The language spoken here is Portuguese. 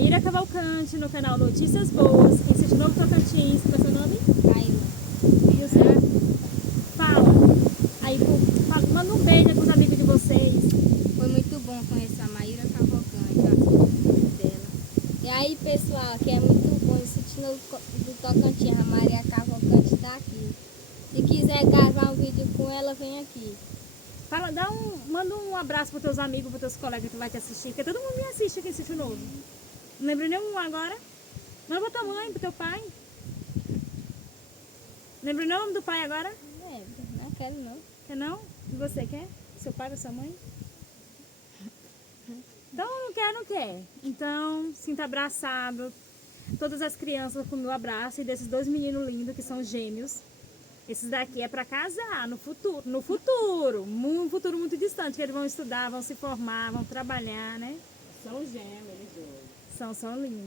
Maíra Cavalcante, no canal Notícias Boas, em Sítio Novo Tocantins. Qual é o seu nome? Caíla. E o seu? Fala. Aí, manda um beijo para os amigos de vocês. Foi muito bom conhecer a Maíra Cavalcante, a filha dela. E aí, pessoal, aqui é muito bom esse Sítio Novo do Tocantins, a Maíra Cavalcante está aqui. Se quiser gravar um vídeo com ela, vem aqui. Fala, manda um abraço para teus amigos, para teus colegas que vai te assistir, porque todo mundo me assiste aqui em Sítio Novo. Não lembro nenhum agora. Manda pra tua mãe, pro teu pai. Lembra o nome do pai agora? Não quero não. Quer não? E você quer? Seu pai ou sua mãe? Então não quer, não quer. Então, sinta abraçado. Todas as crianças com o meu abraço e desses dois meninos lindos que são gêmeos. Esses daqui é para casar no futuro, um futuro muito distante, que eles vão estudar, vão se formar, vão trabalhar, né? São gêmeos, eles dois. São lindos.